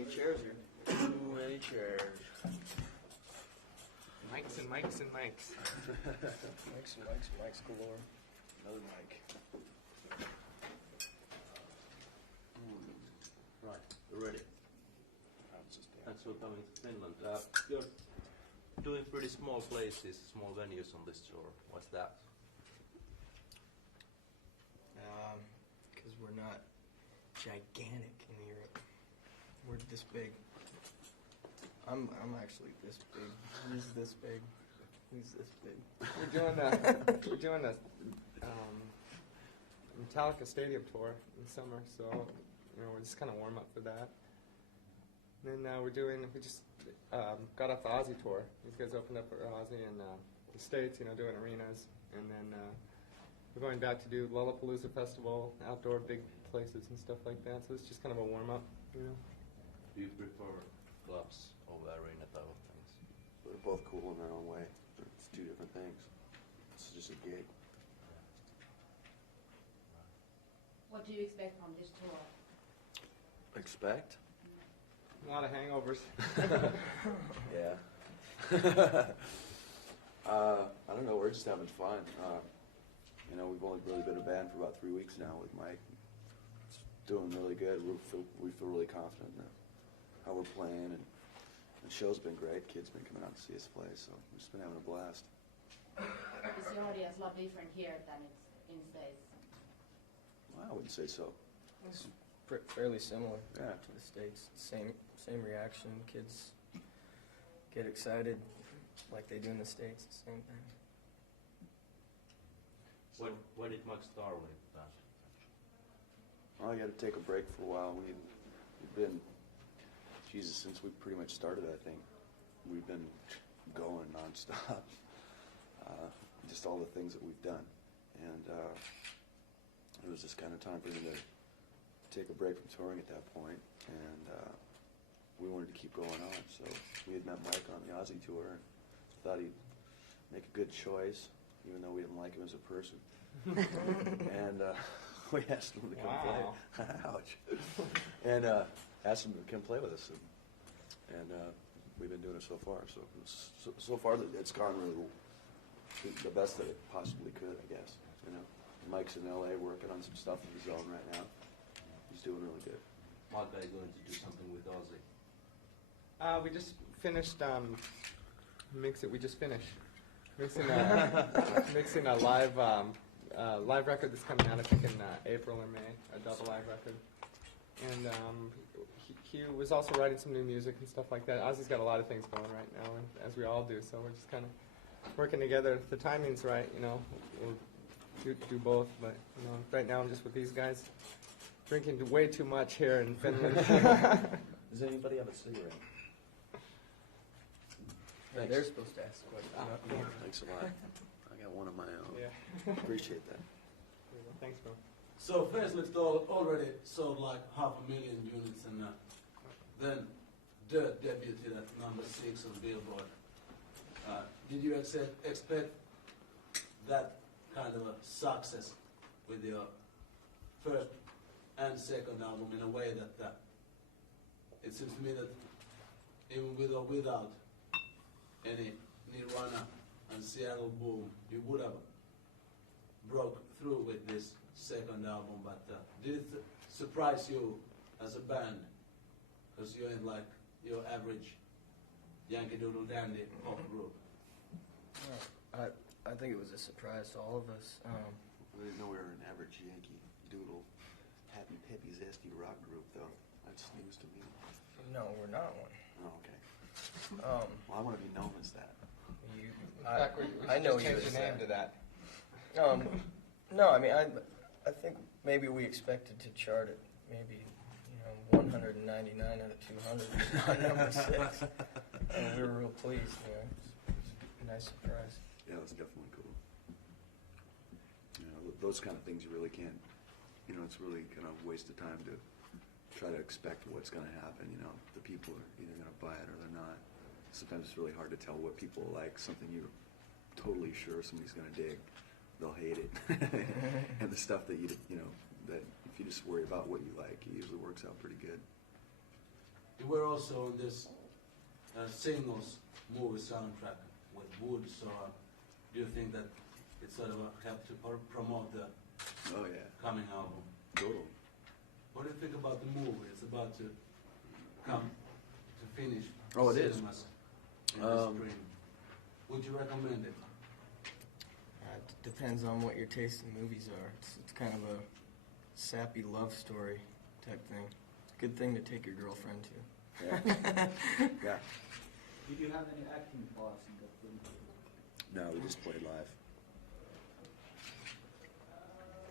many chairs here. Too many chairs. Mics and mics and mics. Mics and mics, mics galore. Another mic. Right, we're ready. Thanks for coming to Finland. You're doing pretty small places, small venues on this tour. What's that? Because we're not gigantic in Europe. We're this big. I'm actually this big. He's this big. He's this big. We're doing a Metallica stadium tour in summer, so we're just kind of warm up for that. And then we just got off the Aussie tour. These guys opened up for Aussie in the States, doing arenas, and then we're going back to do Lollapalooza Festival, outdoor big places and stuff like that. So it's just kind of a warm up, Do you prefer clubs over arena type of things? They're both cool in their own way. It's two different things. It's just a gig. What do you expect from this tour? Expect? A lot of hangovers. Yeah. I don't know. We're just having fun. We've only really been a band for about 3 weeks now with Mike. It's doing really good. We feel really confident in how we're playing, and the show's been great. Kids been coming out to see us play, so we've just been having a blast. Is the audience a lot different here than it's in States? Well, I wouldn't say so. It's fairly similar Yeah. to the States. Same reaction. Kids get excited like they do in the States. The same thing. When did Mike Starr leave the band? Well, I got to take a break for a while. We've been, since we pretty much started, I think, we've been going nonstop. Just all the things that we've done. And it was just kind of time for me to take a break from touring at that point. And we wanted to keep going on. So we had met Mike on the Aussie tour and thought he'd make a good choice, even though we didn't like him as a person. And we asked him to come play. Ouch. And asked him to come play with us. And we've been doing it so far. So far, it's gone really the best that it possibly could, I guess. Mike's in L.A. working on some stuff in his own right now. He's doing really good. Mike, are you going to do something with Ozzy? We just finished We just finished mixing a live record that's coming out, I think, in April or May, a double live record. And he was also writing some new music and stuff like that. Ozzy's got a lot of things going right now, and as we all do. So we're just kind of working together. If the timing's right, we'll do both. But right now I'm just with these guys, drinking way too much here in Finland. Does anybody have a cigarette? Yeah, they're supposed to ask questions. Thanks a lot. I got one of my own. Yeah. Appreciate that. Thanks, bro. So Facelift already sold like 500,000 units, and then Dirt debuted at number 6 on Billboard. Did you expect that kind of a success with your first and second album, in a way that it seems to me that even with or without any Nirvana and Seattle boom, you would have broke through with this second album, but did it surprise you as a band? Because you ain't like your average Yankee Doodle Dandy pop group. I think it was a surprise to all of us. We didn't know we were an average Yankee Doodle, happy, peppy, zesty rock group, though. That's news to me. No, we're not one. Oh, okay. Um, Well, I want to be known as that. In fact, we I should know just you change as the name that. to that. No, I mean, I think maybe we expected to chart it maybe 199 out of 200, not number 6, and we were real pleased. It's a nice surprise. Yeah, it was definitely cool. Those kind of things you really can't, it's really kind of a waste of time to try to expect what's going to happen. The people are either going to buy it or they're not. Sometimes it's really hard to tell what people like, something you're totally sure somebody's going to dig. They'll hate it. And the stuff that that if you just worry about what you like, it usually works out pretty good. You were also on this singles movie soundtrack with Wood, so do you think that it sort of helped to promote the Oh yeah, coming album? total. What do you think about the movie? It's about to come to finish Oh, it is. cinemas in the spring. Would you recommend it? It depends on what your taste in movies are. It's kind of a sappy love story type thing. It's a good thing to take your girlfriend to. Yeah. Yeah. Did you have any acting parts in that film? No, we just played live.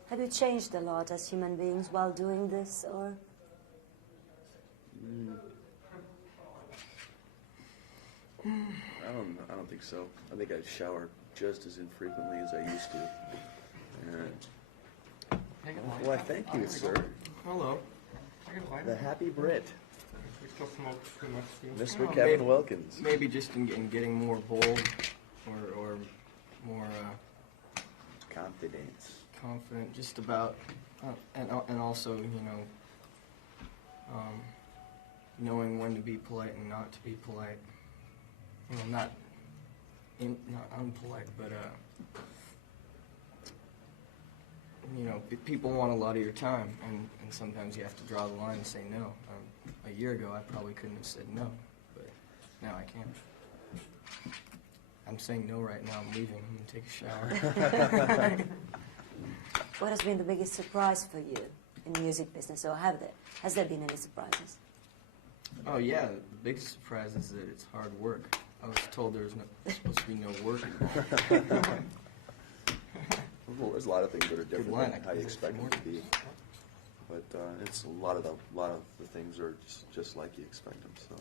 Have you changed a lot as human beings while doing this, or? I don't think so. I think I shower just as infrequently as I used to. And why, thank you, sir. Hello. The happy Brit, We still smoke too much too. Mr. Oh, Kevin maybe- Wilkins. Maybe just in getting more bold or more Confidence. confident, just about, and also, knowing when to be polite and not to be polite. Not unpolite, but people want a lot of your time, and sometimes you have to draw the line and say no. A year ago, I probably couldn't have said no, but now I can. I'm saying no right now. I'm leaving. I'm gonna take a shower. What has been the biggest surprise for you in the music business, or has there been any surprises? Oh yeah, the biggest surprise is that it's hard work. I was told there's supposed to be no work involved. Well, there's a lot of things that are different line, than I how you can expect them more. to be. But it's a lot of the things are just like you expect them. So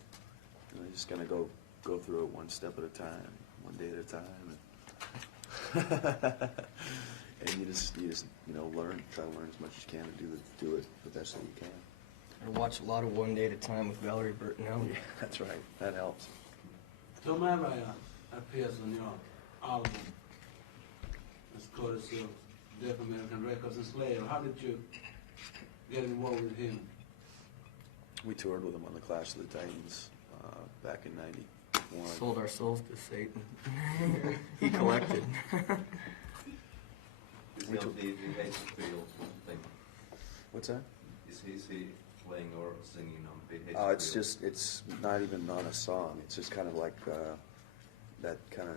you're just gonna go through it one step at a time, one day at a time, and you just learn, try to learn as much as you can and do it the best that you can. I watch a lot of One Day at a Time with Valerie Bertinelli. That's right. That helps. Tom Araya appears on your album as courtesy of Deaf American Records and Slayer. How did you get involved with him? We toured with him on the Clash of the Titans back in '91. Sold our souls to Satan. He collected. Is he We on took- the H3 thing? What's that? Is he playing or singing on the H3? Oh, it's not even on a song. It's just kind of like that kind of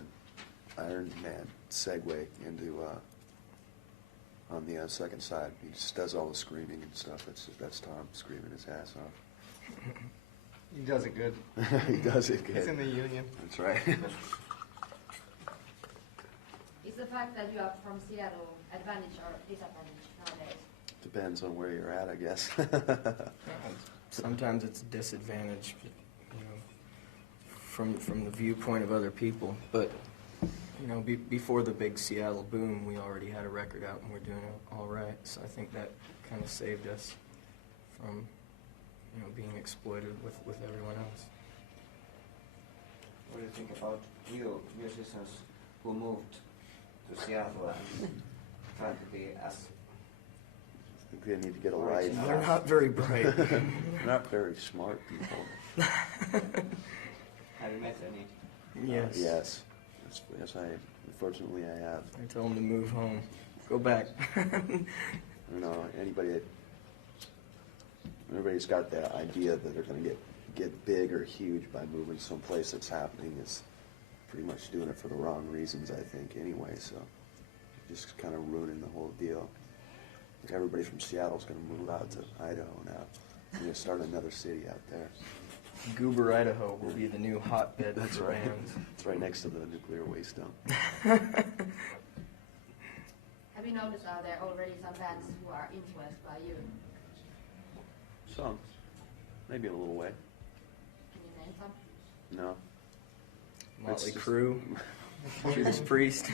Iron Man segue into on the second side. He just does all the screaming and stuff. That's Tom screaming his ass off. He does it good. He does it good. He's in the union. That's right. Is the fact that you are from Seattle advantage or disadvantage nowadays? Depends on where you're at, I guess. Sometimes it's a disadvantage, from the viewpoint of other people. But before the big Seattle boom, we already had a record out and we're doing all right. So I think that kind of saved us from being exploited with everyone else. What do you think about you musicians who moved to Seattle and tried to be as I think they need to get a life. They're not very bright. They're not very smart people. have you met any? Yes. Yes, unfortunately I have. I tell them to move home. Go back. Everybody's got the idea that they're going to get big or huge by moving someplace that's happening is pretty much doing it for the wrong reasons, I think, anyway. So just kind of ruining the whole deal. Everybody from Seattle's going to move out to Idaho now. They're going to start another city out there. Goober, Idaho will be the new hotbed That's for right. bands. It's right next to the nuclear waste dump. Have you noticed are there already some bands who are influenced by you? Some. Maybe a little way. Can you name some? No. Motley It's just- Crue, Judas Priest.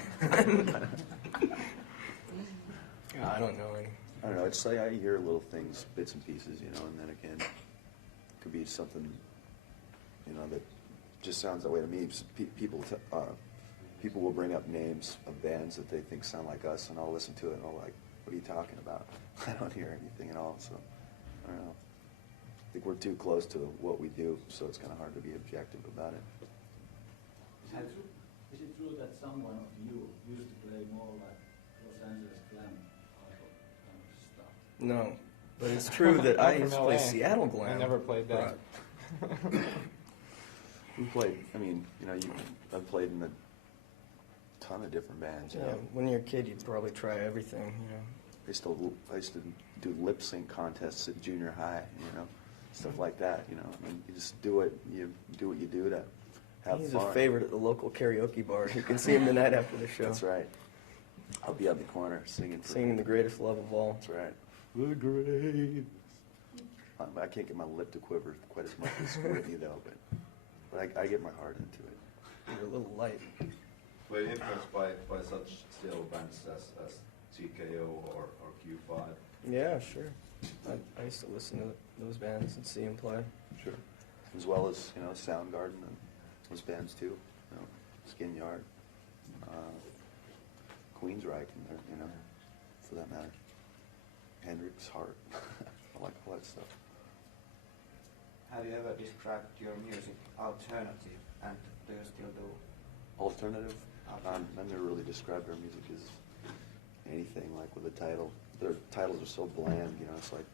I don't know any. I don't know. It's like I hear little things, bits and pieces, and then again, it could be something, that just sounds that way to me. People will bring up names of bands that they think sound like us, and I'll listen to it, and I'm like, "What are you talking about?" I don't hear anything at all. So I don't know. I think we're too close to what we do, so it's kind of hard to be objective about it. Is it true that someone of you used to play more like Los Angeles glam kind of stuff? No, but it's true that I I'm used to from play LA. Seattle glam. I never played that. We played, I mean, I've played in a ton of different bands. Yeah, when you're a kid, you probably try everything. I used to do lip sync contests at junior high, stuff like that. I mean, you just do what you do to have He's fun. a favorite at the local karaoke bar. You can see him tonight after the show. That's right. I'll be on the corner singing. Singing The Greatest Love of All. That's right. The great. I can't get my lip to quiver quite as much as Whitney though, but I get my heart into it. You're a little light. Were you influenced by such still bands as TKO or Q5? Yeah, sure. I used to listen to those bands and see them play. Sure. As well as, Soundgarden and those bands too. Skin Yard, Queensryche, and for that matter. Hendrix, Hart. I like all that stuff. Have you ever described your music alternative, and do you still do? Alternative? I've never really described our music as anything like with a title. Their titles are so bland, it's like,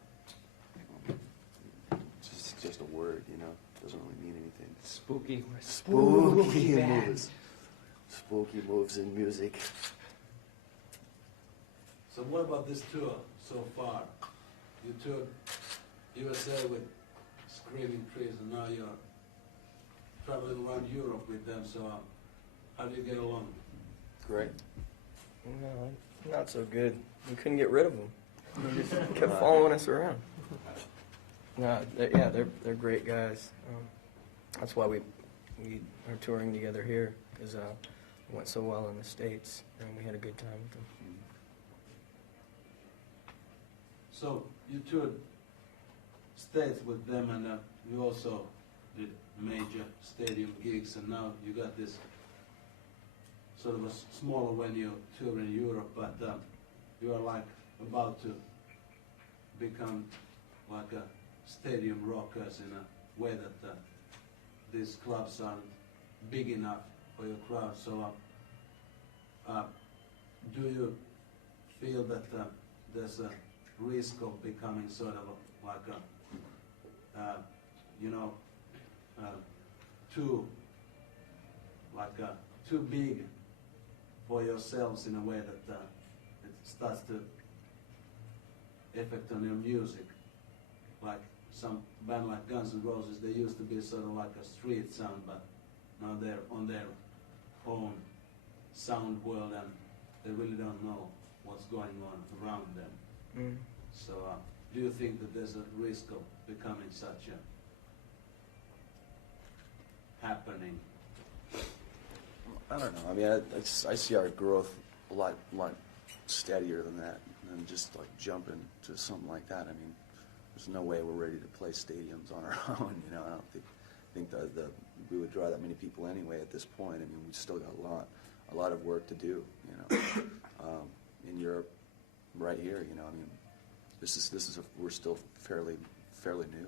it's just a word, it doesn't really mean anything. Spooky moves. Spooky moves in music. So what about this tour so far? You toured USA with Screaming Trees, and now you're traveling around Europe with them, so how do you get along? Great. No, not so good. We couldn't get rid of them. They just kept following us around. No, they're great guys. That's why we are touring together here, because it went so well in the States, and we had a good time with them. So you toured States with them, and you also did major stadium gigs, and now you got this sort of a smaller venue tour in Europe, but you are like about to become like a stadium rockers in a way that these clubs aren't big enough for your crowd. So do you feel that there's a risk of becoming sort of like a too big for yourselves in a way that it starts to affect on your music? Like some band like Guns N' Roses, they used to be sort of like a street sound, but now they're on their own sound world and they really don't know what's going on around them. Mm. So do you think that there's a risk of becoming such a happening? I don't know. I mean, I see our growth a lot steadier than that, and just like jumping to something like that. I mean, there's no way we're ready to play stadiums on our own. I don't think that we would draw that many people anyway at this point. I mean, we still got a lot of work to do. In Europe, right here. I mean, we're still fairly new.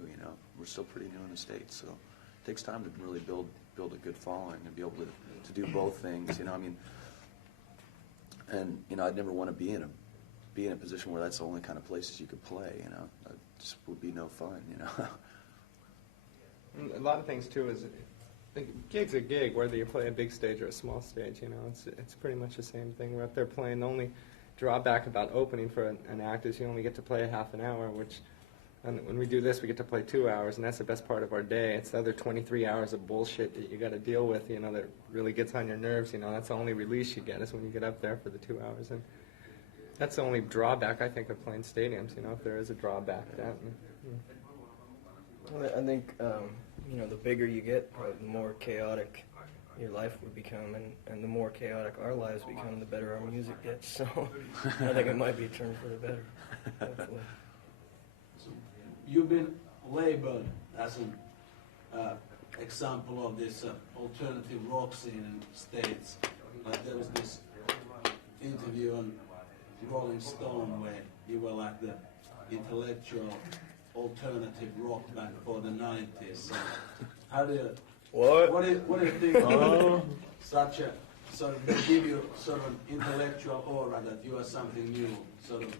We're still pretty new in the States, so it takes time to really build a good following and be able to do both things. I mean, and I'd never want to be in a position where that's the only kind of places you could play. It just would be no fun. A lot of things too is a gig's a gig, whether you play a big stage or a small stage. It's pretty much the same thing. We're up there playing. The only drawback about opening for an act is you only get to play a half an hour, which, and when we do this, we get to play 2 hours, and that's the best part of our day. It's the other 23 hours of bullshit that you got to deal with, that really gets on your nerves. That's the only release you get is when you get up there for the 2 hours, and that's the only drawback I think of playing stadiums. If there is a drawback, Well, I think the bigger you get, the more chaotic your life would become, and the more chaotic our lives become, the better our music gets. So I think it might be a turn for the better, hopefully. So you've been labeled as an example of this alternative rock scene in the States. Like there was this interview on Rolling Stone where you were like the intellectual alternative rock band for the 90s. So how do you, What? what do you think of such a, sort of, they give you sort of an intellectual aura that you are something new, sort of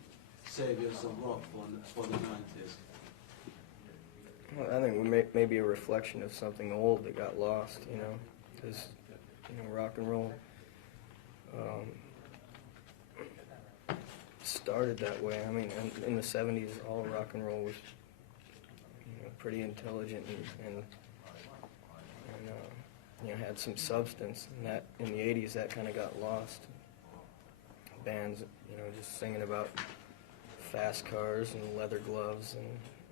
saviors of rock for the 90s? Well, I think we may be a reflection of something old that got lost, you know, because, you know, rock and roll started that way. I mean, in the 70s, all rock and roll was, you know, pretty intelligent and you know, had some substance. And that in the 80s, that kind of got lost. Bands, you know, just singing about fast cars and leather gloves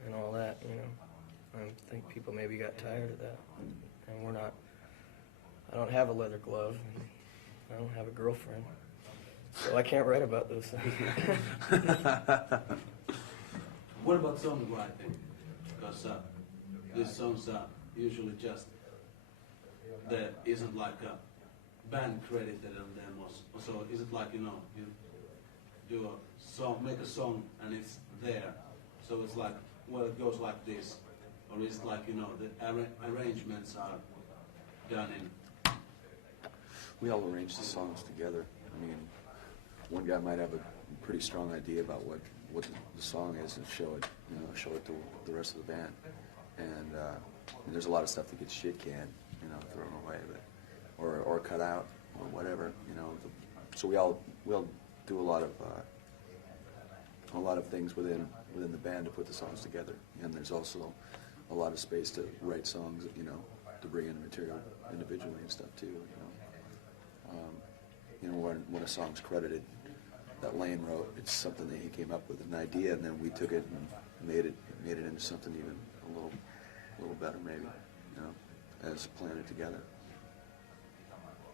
and all that, you know. I think people maybe got tired of that. And we're not, I don't have a leather glove, and I don't have a girlfriend. So I can't write about those things. What about songwriting? Because these songs are usually just, there isn't like a band credited on them, or so is it like, you know, you do a song, make a song and it's there, so it's like, well, it goes like this, or is it like, you know, the arrangements are done in? We all arrange the songs together. I mean, one guy might have a pretty strong idea about what the song is and show it, you know, show it to the rest of the band. And there's a lot of stuff that gets shit canned, you know, thrown away, but or cut out or whatever, you know. So we all do a lot of things within the band to put the songs together. And there's also a lot of space to write songs, you know, to bring in material individually and stuff too, you know. You know, when a song's credited that Layne wrote, it's something that he came up with, an idea, and then we took it and made it into something even a little better, maybe, you know, as planned together.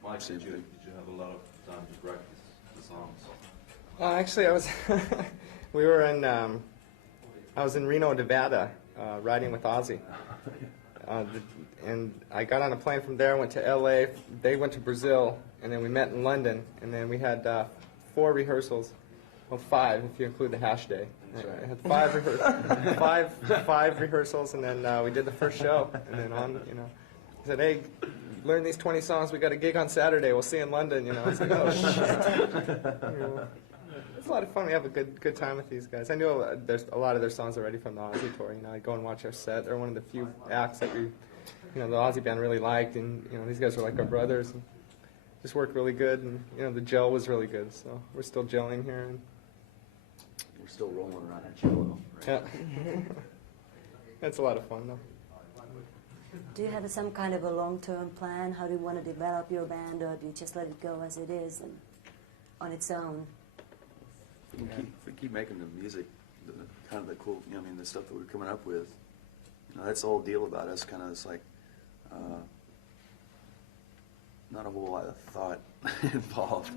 Mike, did you have a lot of time to practice the songs? Actually, I was we were in I was in Reno, Nevada, riding with Ozzy, and I got on a plane from there, went to L.A. They went to Brazil, and then we met in London, and then we had 4 rehearsals. Well, 5 if you include the hash day. That's right. I had 5 rehearsals, and then we did the first show, and then on, you know, he said, "Hey, learn these 20 songs. We got a gig on Saturday. We'll see you in London." You know, it's like, oh shit. You know, it's a lot of fun. We have a good time with these guys. I know there's a lot of their songs already from the Ozzy tour. You know, I go and watch our set. They're one of the few acts that we, you know, the Ozzy band really liked, and you know, these guys are like our brothers. And just worked really good, and you know, the gel was really good. So we're still gelling here. And We're still rolling around in Jello. Right? yeah, it's a lot of fun though. Do you have some kind of a long-term plan? How do you want to develop your band, or do you just let it go as it is and on its own? We keep making the music, kind of the cool, you know, I mean, the stuff that we're coming up with. You know, that's the whole deal about us. Kind of, it's like not a whole lot of thought involved.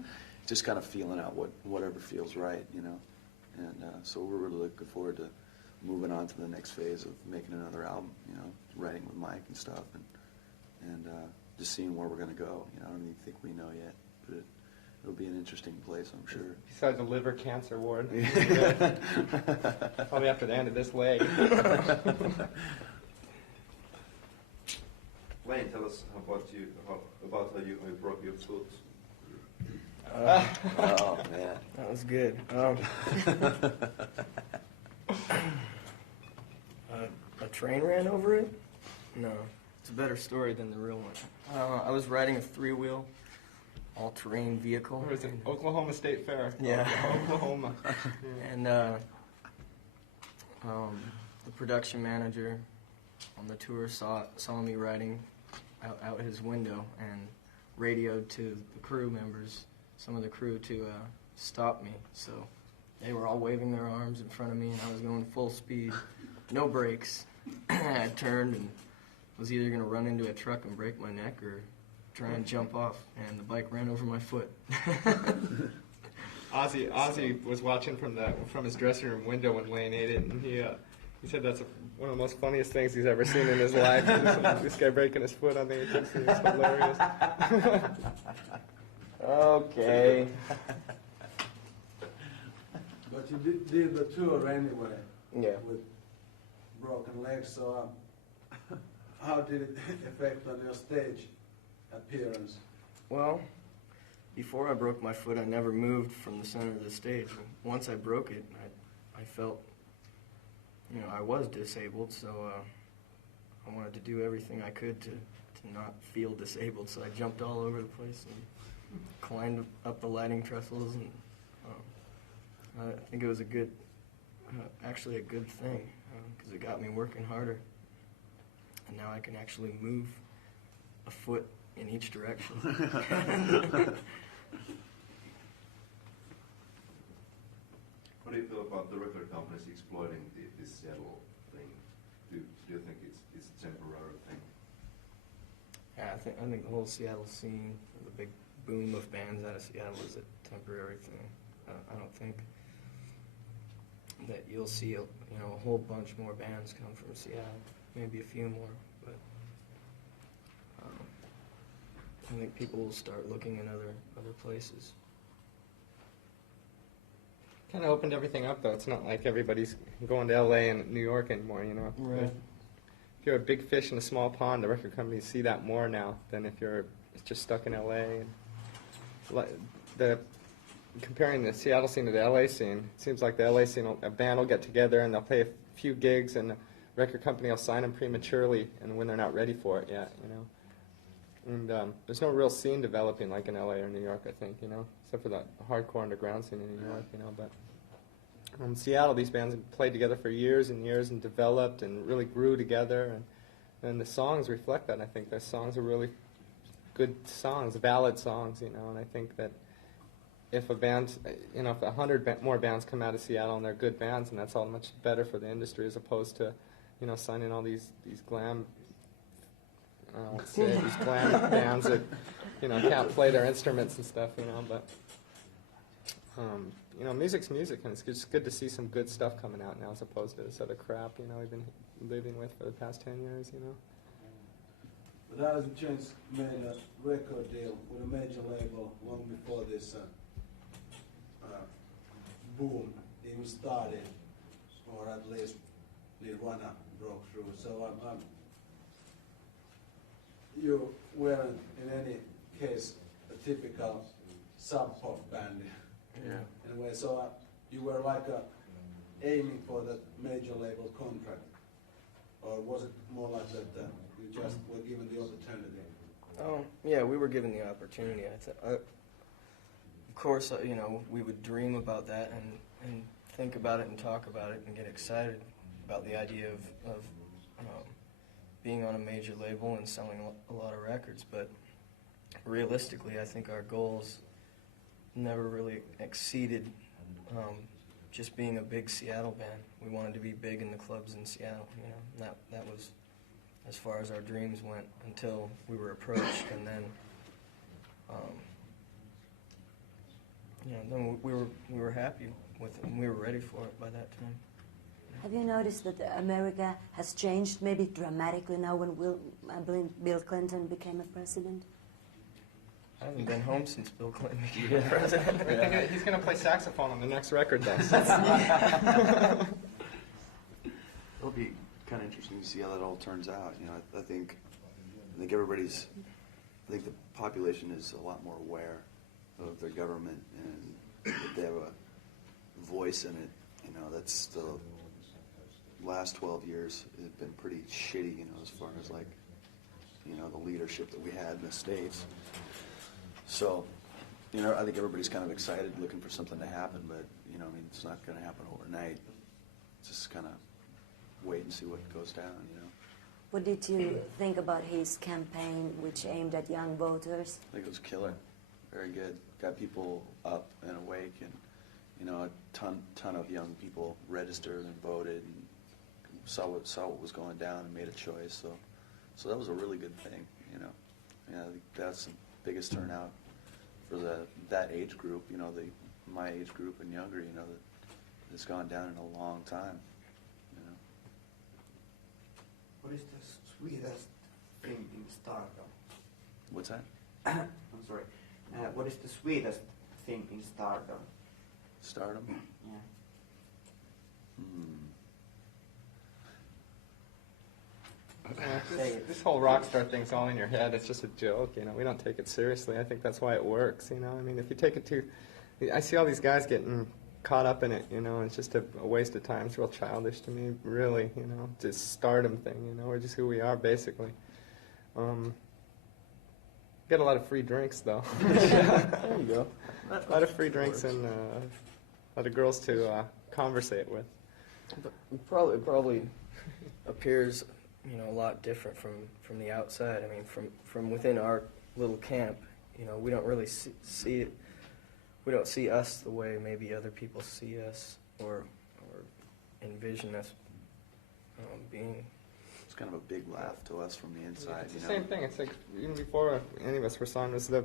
Just kind of feeling out whatever feels right, you know. And so we're really looking forward to moving on to the next phase of making another album, you know, writing with Mike and stuff, and just seeing where we're going to go. You know, I don't even think we know yet, but it'll be an interesting place, I'm sure. Besides the liver cancer ward, probably after the end of this leg. Layne, tell us about how you broke your foot. Oh man, That was good. A train ran over it? No, it's a better story than the real one. I was riding a 3-wheel, all-terrain vehicle. Where is it? Oklahoma State Fair. Yeah. Oklahoma. And the production manager on the tour saw me riding out his window and radioed to the crew members, some of the crew, to stop me. So they were all waving their arms in front of me, and I was going full speed, no brakes. I turned and was either going to run into a truck and break my neck or try and jump off, and the bike ran over my foot. Ozzy was watching from his dressing room window when Layne ate it, and he said that's one of the most funniest things he's ever seen in his life. This guy breaking his foot on the ATC is hilarious. Okay. But you did the tour anyway. Yeah. With broken leg, so how did it affect on your stage appearance? Well, before I broke my foot, I never moved from the center of the stage. Once I broke it, I felt, you know, I was disabled, so I wanted to do everything I could to not feel disabled. So I jumped all over the place and climbed up the lighting trestles, and I think it was a good, actually a good thing, because it got me working harder. And now I can actually move a foot in each direction. What do you feel about the record companies exploiting this Seattle thing? Do you think it's a temporary thing? Yeah, I think the whole Seattle scene, the big boom of bands out of Seattle, is a temporary thing. I don't think that you'll see a whole bunch more bands come from Seattle, maybe a few more, but I think people will start looking in other places. Kind of opened everything up, though. It's not like everybody's going to L.A. and New York anymore, you know. Right. If you're a big fish in a small pond, the record companies see that more now than if you're just stuck in L.A. And comparing the Seattle scene to the L.A. scene, it seems like the L.A. scene, a band will get together and they'll play a few gigs, and the record company will sign them prematurely, and when they're not ready for it yet, you know. And there's no real scene developing like in L.A. or New York, I think, you know, except for that hardcore underground scene in New York, you know. But in Seattle, these bands have played together for years and years and developed and really grew together, and the songs reflect that. I think their songs are really good songs, valid songs, you know, and I think that if a band, you know, if 100 more bands come out of Seattle and they're good bands, and that's all much better for the industry as opposed to, you know, signing all these glam, these glam bands that, you know, can't play their instruments and stuff, you know, but, you know, music's music, and it's just good to see some good stuff coming out now as opposed to this other crap, you know, we've been living with for the past 10 years, you know. But Alice in Chains made a record deal with a major label long before this boom even started, or at least Nirvana broke through. So you weren't in any case a typical sub-pop band. Yeah. In a way, so you were like aiming for that major label contract, or was it more like that you just were given the opportunity? Oh, yeah, we were given the opportunity. Of course, you know, we would dream about that and think about it and talk about it and get excited about the idea of being on a major label and selling a lot of records. But realistically, I think our goals never really exceeded just being a big Seattle band. We wanted to be big in the clubs in Seattle, you know. That was as far as our dreams went until we were approached, and then then we were happy with it, and we were ready for it by that time. Have you noticed that America has changed maybe dramatically now when Bill Clinton became a president? I haven't been home since Bill Clinton became president. Yeah. He's going to play saxophone on the next record, though. It'll be kind of interesting to see how that all turns out. You know, I think everybody's, I think the population is a lot more aware of their government and that they have a voice in it. You know, that's the last 12 years has been pretty shitty, you know, as far as like, you know, the leadership that we had in the States. So, you know, I think everybody's kind of excited, looking for something to happen, but, you know, I mean, it's not going to happen overnight. Just kind of wait and see what goes down, you know. What did you think about his campaign, which aimed at young voters? I think it was killer. Very good. Got people up and awake, and, you know, a ton of young people registered and voted and saw what was going down and made a choice. So that was a really good thing, you know. Yeah, I think that's the biggest turnout for that age group, you know, my age group and younger, you know, that it's gone down in a long time, you know. What is the sweetest thing in stardom? What's that? I'm sorry. What is the sweetest thing in stardom? Stardom? Yeah. this whole rock star thing's all in your head. It's just a joke, you know. We don't take it seriously. I think that's why it works, you know. I mean, if you take it too... I see all these guys getting caught up in it, you know. It's just a waste of time. It's real childish to me, really, you know. It's a stardom thing, you know. We're just who we are, basically. Get a lot of free drinks, though. There you go. A lot of free drinks and a lot of girls to conversate with. But it probably appears, you know, a lot different from the outside. I mean, from within our little camp, you know, we don't really see it. We don't see us the way maybe other people see us or envision us being. It's kind of a big laugh to us from the inside. It's the same thing. It's like even before any of us were signed, was the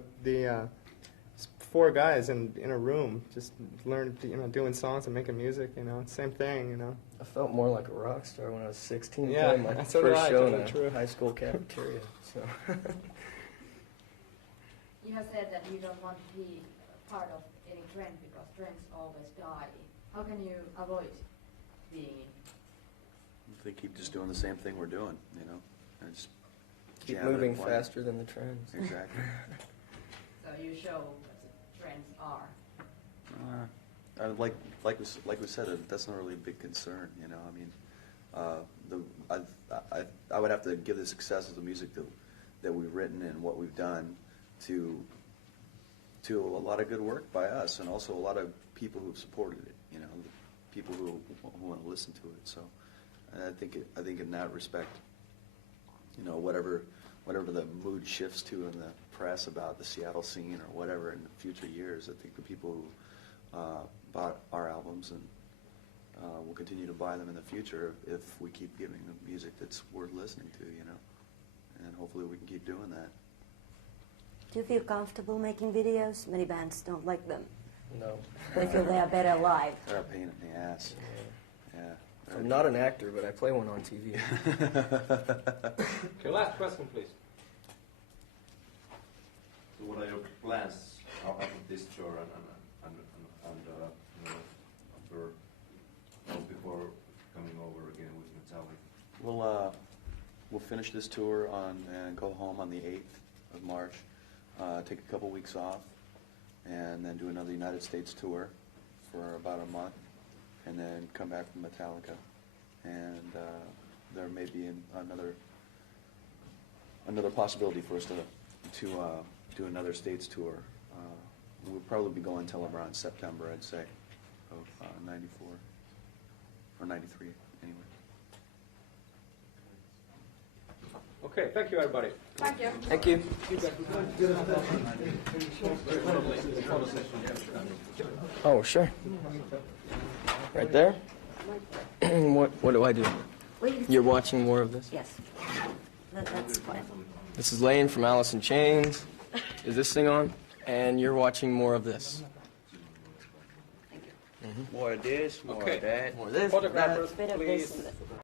four guys in a room just learned, you know, doing songs and making music. You know, it's the same thing. You know. I felt more like a rock star when I was 16. Yeah, playing my so did first I, show in totally a true. high school cafeteria. So. You have said that you don't want to be part of any trend because trends always die. How can you avoid being in? I think keep just doing the same thing we're doing, you know, and just Keep jam it moving and play. faster than the trends. Exactly. So you show what the trends are. Like we said, that's not really a big concern, you know. I mean, I would have to give the success of the music that we've written and what we've done to a lot of good work by us, and also a lot of people who've supported it. You know, people who want to listen to it. So, I think in that respect, you know, whatever the mood shifts to in the press about the Seattle scene or whatever in future years, I think the people who bought our albums and will continue to buy them in the future if we keep giving them music that's worth listening to, you know, and hopefully we can keep doing that. Do you feel comfortable making videos? Many bands don't like them. No. They feel they are better live. They're a pain in the ass. Yeah. I'm not an actor, but I play one on TV. Okay, last question, please. So what are your plans after this tour and you know, after, well, before coming over again with Metallica? We'll finish this tour and go home on the 8th of March. Take a couple weeks off, and then do another United States tour for about a month, and then come back from Metallica. And there may be another possibility for us to do another States tour. We'll probably be going until around September, I'd say, of '94 or '93, anyway. Okay, thank you, everybody. Thank you. Thank you. Oh, sure. Right there? What do I do? You're watching more of this? Yes. That's fine. This is Layne from Alice in Chains. Is this thing on? And you're watching more of this. Thank you. More of this, more Okay. of that. More of this. Photographers, Bit of please. this.